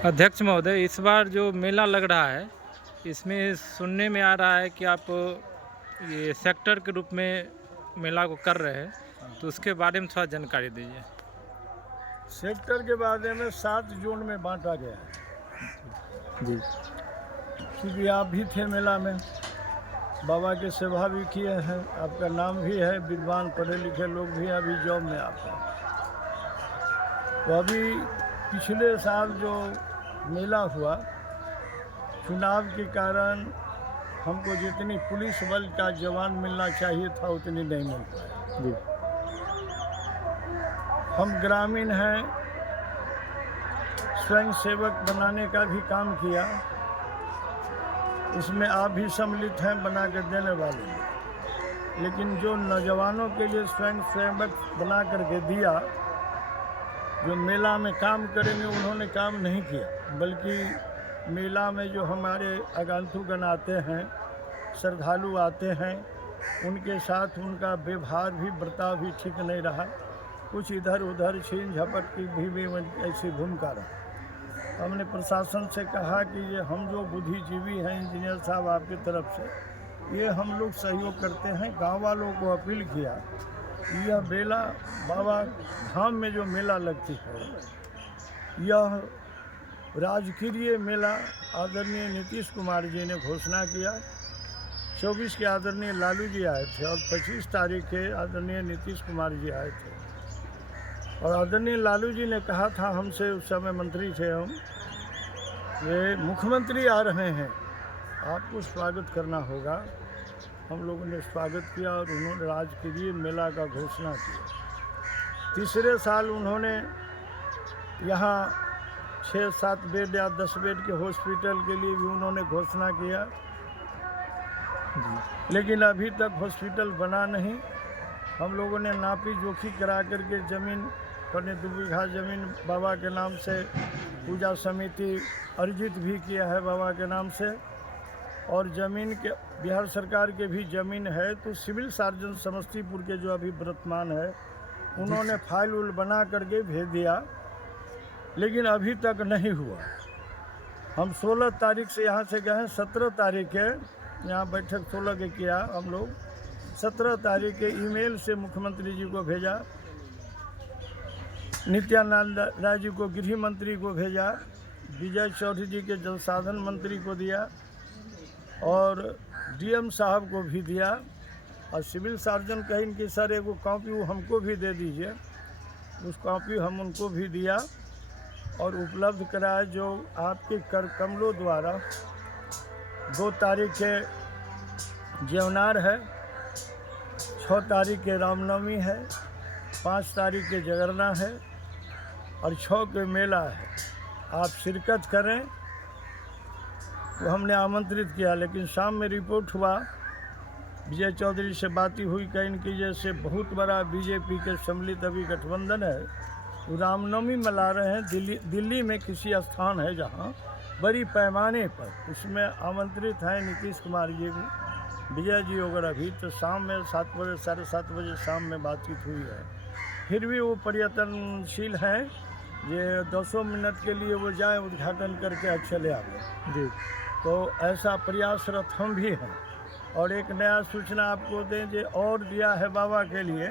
अध्यक्ष महोदय, इस बार जो मेला लग रहा है, इसमें सुनने में आ रहा है कि आप ये सेक्टर के रूप में मेला को कर रहे हैं, तो उसके बारे में थोड़ा जानकारी दीजिए। सेक्टर के बारे में 7 जोन में बांटा गया है जी। क्योंकि आप भी थे मेला में, बाबा की सेवा भी किए हैं, आपका नाम भी है, विद्वान पढ़े लिखे लोग भी हैं, अभी जॉब में आप हैं। तो अभी पिछले साल जो मेला हुआ, चुनाव के कारण हमको जितनी पुलिस बल का जवान मिलना चाहिए था उतनी नहीं मिल पाया। जी। हम ग्रामीण हैं, स्वयं सेवक बनाने का भी काम किया, उसमें आप भी सम्मिलित हैं बना कर देने वाले। लेकिन जो नौजवानों के लिए स्वयं सेवक बना करके दिया, जो मेला में काम करेंगे उन्होंने काम नहीं किया, बल्कि मेला में जो हमारे आगंतुकगण आते हैं, श्रद्धालु आते हैं, उनके साथ उनका व्यवहार भी बर्ताव भी ठीक नहीं रहा, कुछ इधर उधर छीन झपट की भी ऐसी भूमिका रहा। हमने प्रशासन से कहा कि ये हम जो बुद्धिजीवी हैं, इंजीनियर साहब आपकी तरफ से, ये हम लोग सहयोग करते हैं। गांव वालों को अपील किया, यह मेला बाबा धाम में जो मेला लगती है, यह राजकीय मेला आदरणीय नीतीश कुमार जी ने घोषणा किया। 24 के आदरणीय लालू जी आए थे और 25 तारीख के आदरणीय नीतीश कुमार जी आए थे, और आदरणीय लालू जी ने कहा था हमसे, उस समय मंत्री थे हम, ये मुख्यमंत्री आ रहे हैं, आपको स्वागत करना होगा। हम लोगों ने स्वागत किया और उन्होंने राजकीय मेला का घोषणा किया। तीसरे साल उन्होंने यहाँ 6-7 बेड या 10 बेड के हॉस्पिटल के लिए भी उन्होंने घोषणा किया, लेकिन अभी तक हॉस्पिटल बना नहीं। हम लोगों ने नापी जोखी करा करके ज़मीन, 2 बीघा ज़मीन बाबा के नाम से पूजा समिति अर्जित भी किया है बाबा के नाम से, और ज़मीन के बिहार सरकार के भी ज़मीन है। तो सिविल सर्जन समस्तीपुर के जो अभी वर्तमान है, उन्होंने फाइल उल बना करके भेज दिया, लेकिन अभी तक नहीं हुआ। हम 16 तारीख से यहाँ से गए, 17 तारीख के यहाँ बैठक 16 के किया हम लोग, 17 तारीख के ईमेल से मुख्यमंत्री जी को भेजा, नित्यानंद राय जी को गृह मंत्री को भेजा, विजय चौधरी जी के जल साधन मंत्री को दिया, और डीएम साहब को भी दिया, और सिविल सर्जन कहीं कि सर एगो कॉपी वो हमको भी दे दीजिए, उस कॉपी हम उनको भी दिया और उपलब्ध कराया। जो आपके कर कमलों द्वारा 2 तारीख के जेवनार है, 6 तारीख के रामनवमी है, 5 तारीख के जगरना है और 6 के मेला है। आप शिरकत करें, तो हमने आमंत्रित किया। लेकिन शाम में रिपोर्ट हुआ, विजय चौधरी से बात हुई, कहीं की जैसे बहुत बड़ा बीजेपी के सम्मिलित अभी गठबंधन है, वो रामनवमी मना रहे हैं दिल्ली में किसी स्थान है जहाँ बड़ी पैमाने पर, उसमें आमंत्रित हैं नीतीश कुमार जी भी, विजय जी वगैरह भी। तो शाम में 7 बजे 7:30 बजे शाम में बातचीत हुई है। फिर भी वो पर्यटनशील हैं, ये 200 मिनट के लिए वो जाए, उद्घाटन करके चले आए जी। तो ऐसा प्रयासरत हम भी हैं। और एक नया सूचना आपको दें, जो और दिया है बाबा के लिए,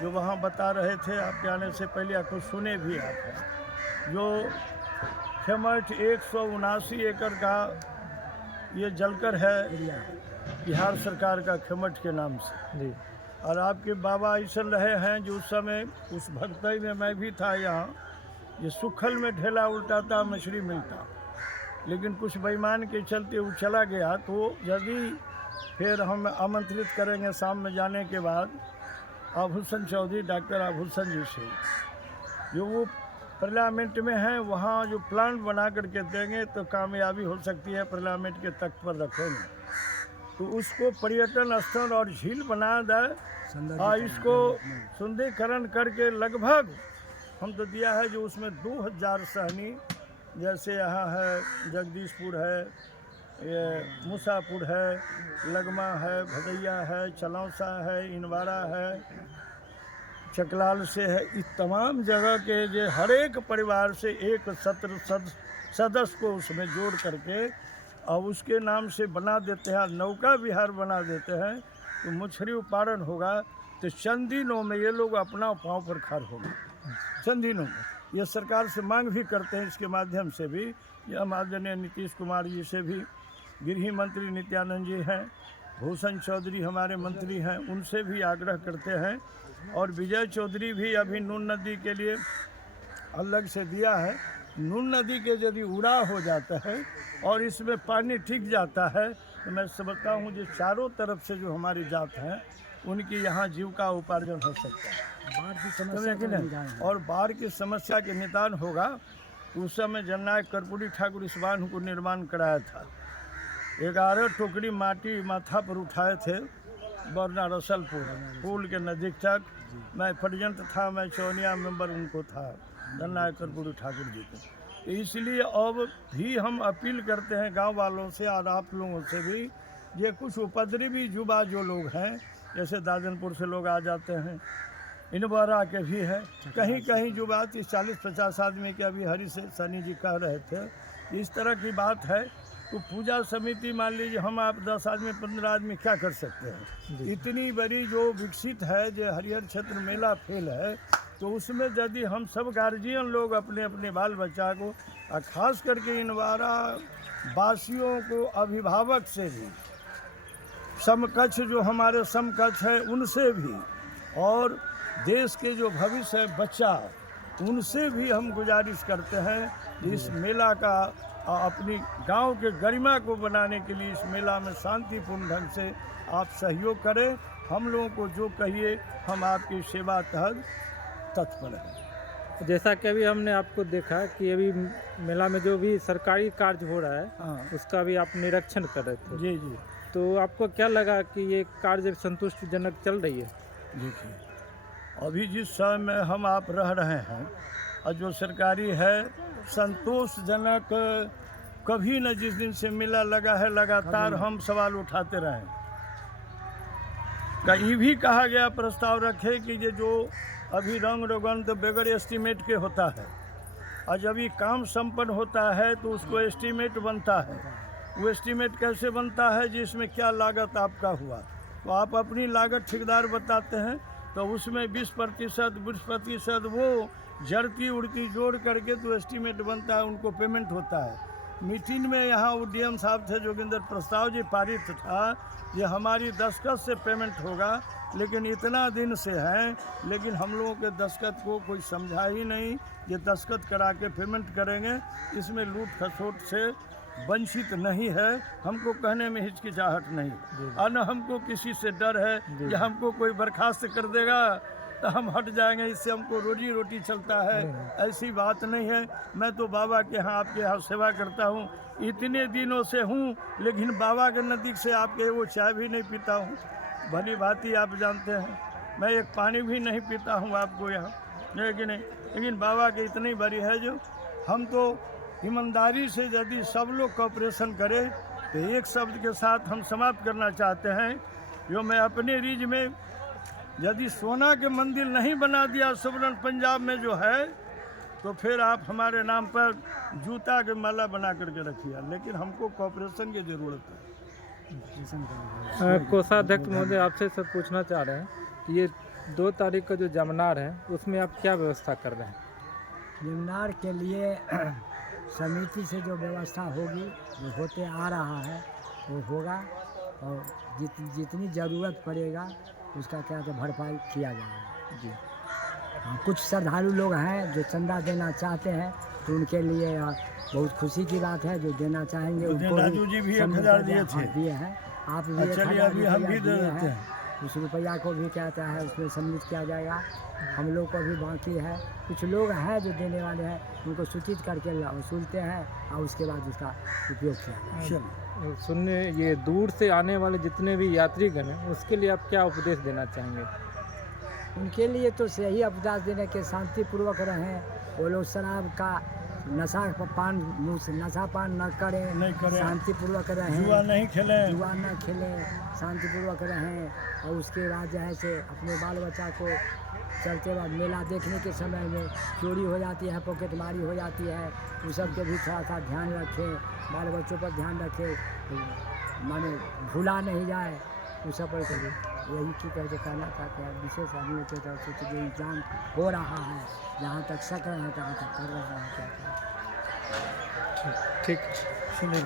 जो वहाँ बता रहे थे आपके आने से पहले, आपको सुने भी आप हैं, जो खेमठ 179 एकड़ का ये जलकर है बिहार सरकार का, खेमठ के नाम से जी। और आपके बाबा ऐसा रहे हैं जो उस समय उस भक्तई में मैं भी था यहाँ, ये सुखल में ढेला उल्टाता मछली मिलता, लेकिन कुछ बेईमान के चलते वो चला गया। तो यदि फिर हम आमंत्रित करेंगे शाम में जाने के बाद आभूषण चौधरी, डॉक्टर आभूषण जी से, जो वो पार्लियामेंट में हैं, वहाँ जो प्लांट बना करके देंगे तो कामयाबी हो सकती है, पार्लियामेंट के तख्त पर रखेंगे तो उसको पर्यटन स्थल और झील बना दे, और इसको सुंदरीकरण करके लगभग हम तो दिया है, जो उसमें 2000 सहनी, जैसे यहाँ है जगदीशपुर है, ये मूसापुर है, लगमा है, भदैया है, चलौसा है, इनवारा है, चकलाल से है, इस तमाम जगह के जो हर एक परिवार से एक सदस्य को उसमें जोड़ करके और उसके नाम से बना देते हैं, नौका विहार बना देते हैं, तो मछली उत्पादन होगा। तो चंद दिनों में ये लोग अपना पाँव पर खड़ा होंगे, चंद दिनों में। ये सरकार से मांग भी करते हैं, इसके माध्यम से भी। यह माननीय नीतीश कुमार जी से भी, गृह मंत्री नित्यानंद जी हैं, भूषण चौधरी हमारे मंत्री हैं, उनसे भी आग्रह करते हैं। और विजय चौधरी भी अभी नून नदी के लिए अलग से दिया है। नून नदी के यदि उड़ा हो जाता है और इसमें पानी टिक जाता है, तो मैं समझता हूँ जो चारों तरफ से जो हमारी जात हैं उनकी यहाँ जीविका उपार्जन हो सकता है। बाढ़ की समस्या का निदान है। और बाढ़ की समस्या के निदान होगा। उस समय जननायक कर्पूरी ठाकुर इस बांध को निर्माण कराया था। 11 टोकरी माटी माथा पर उठाए थे बरना रसलपुर पुल के नज़दीक तक। मैं पर्यंत था, मैं चौनिया मेंबर उनको था, जननायक कर्पूरी ठाकुर जी को। तो इसलिए अब भी हम अपील करते हैं गांव वालों से और आप लोगों से भी, ये कुछ उपद्रवी युवा जो लोग हैं, जैसे दादनपुर से लोग आ जाते हैं, इनवारा के भी है, कहीं कहीं युवा 40-50 आदमी के अभी हरी से सनी जी कह रहे थे, इस तरह की बात है। तो पूजा समिति मान लीजिए हम आप 10 आदमी 15 आदमी क्या कर सकते हैं। इतनी बड़ी जो विकसित है जो हरिहर क्षेत्र मेला फेल है, तो उसमें यदि हम सब गार्जियन लोग अपने अपने बाल बच्चा को और ख़ास करके इनवारा वासियों को अभिभावक से भी, समकक्ष जो हमारे समकक्ष है उनसे भी, और देश के जो भविष्य है बच्चा, उनसे भी हम गुजारिश करते हैं इस मेला का अपनी गांव के गरिमा को बनाने के लिए इस मेला में शांतिपूर्ण ढंग से आप सहयोग करें। हम लोगों को जो कहिए हम आपकी सेवा तहत तत्पर हैं। जैसा कि अभी हमने आपको देखा कि अभी मेला में जो भी सरकारी कार्य हो रहा है, हाँ उसका भी आप निरीक्षण कर रहे थे। जी जी। तो आपको क्या लगा कि ये कार्य संतुष्टिजनक चल रही है? देखिए, अभी जिस समय में हम आप रह रहे हैं और जो सरकारी है संतोषजनक, कभी न जिस दिन से मेला लगा है लगातार हम सवाल उठाते रहे। ये भी कहा गया, प्रस्ताव रखे कि ये जो अभी रंग रोगन तो बगैर एस्टीमेट के होता है, और जब ये काम संपन्न होता है तो उसको एस्टीमेट बनता है। वो एस्टीमेट कैसे बनता है, जिसमें क्या लागत आपका हुआ, तो आप अपनी लागत ठेकेदार बताते हैं, तो उसमें 20% वो जड़ती उड़ती जोड़ करके तो एस्टीमेट बनता है, उनको पेमेंट होता है। मीटिंग में यहाँ डीएम साहब थे जोगिंदर, प्रस्ताव जी पारित था, ये हमारी दस्तखत से पेमेंट होगा, लेकिन इतना दिन से है, लेकिन हम लोगों के दस्तखत को कोई समझा ही नहीं। ये दस्तखत करा के पेमेंट करेंगे, इसमें लूट खसोट से वंचित नहीं है। हमको कहने में हिचकिचाहट नहीं, और न हमको किसी से डर है या हमको कोई बर्खास्त कर देगा तो हम हट जाएंगे, इससे हमको रोजी रोटी चलता है, ऐसी बात नहीं है। मैं तो बाबा के यहाँ आपके यहाँ सेवा करता हूँ, इतने दिनों से हूँ, लेकिन बाबा के नज़दीक से आपके वो चाय भी नहीं पीता हूँ, भली भांति आप जानते हैं। मैं एक पानी भी नहीं पीता हूँ आपको यहाँ, लेकिन बाबा की इतनी बड़ी है जो हम तो ईमानदारी से यदि सब लोग कॉपरेशन करें, तो एक शब्द के साथ हम समाप्त करना चाहते हैं। जो मैं अपने रीज में यदि सोना के मंदिर नहीं बना दिया सुबरन पंजाब में जो है, तो फिर आप हमारे नाम पर जूता के माला बना करके रखिए, लेकिन हमको कॉपरेशन की ज़रूरत है। कोषाध्यक्ष महोदय, आपसे सब पूछना चाह रहे हैं कि ये 2 तारीख का जो जमनार है उसमें आप क्या व्यवस्था कर रहे हैं? जमनार के लिए समिति से जो व्यवस्था होगी, जो होते आ रहा है वो होगा, और जितनी ज़रूरत पड़ेगा उसका क्या तो भरपाई किया जाएगा जी। हाँ, कुछ श्रद्धालु लोग हैं जो चंदा देना चाहते हैं, तो उनके लिए बहुत खुशी की बात है। जो देना चाहेंगे उनको राजू जी भी 1000 दिए थे, दिए हैं, आप भी 1000 हम भी दे देते हैं। उस रुपया को भी कहता है उसमें सम्मिलित किया जाएगा। हम लोग को भी बाकी है, कुछ लोग हैं जो देने वाले हैं, उनको सूचित करके वसूलते हैं और उसके बाद उसका उपयोग किया जाएगा। सुनने ये दूर से आने वाले जितने भी यात्रीगण हैं, उसके लिए आप क्या उपदेश देना चाहेंगे? उनके लिए तो यही उपदेश देने के शांतिपूर्वक रहें, वो लोग शराब का नशा पान मुँह से नशा पान न करें, शांतिपूर्वक रहें, जुआ नहीं खेलें, शांतिपूर्वक रहें, और उसके बाद जो है से अपने बाल बच्चा को चलते वक्त मेला देखने के समय में चोरी हो जाती है, पॉकेटमारी हो जाती है, उस सब के भी थोड़ा सा ध्यान रखें, बाल बच्चों पर ध्यान रखें, माने भूला नहीं जाए उस सब पर कभी यही ठीक है जो कहना चाहते हैं। विशेष हम लोग की तरफ से जो इंतजाम हो रहा है, जहाँ तक सक रहे हैं तहाँ तक कर रहे हैं। ठीक। सुनिए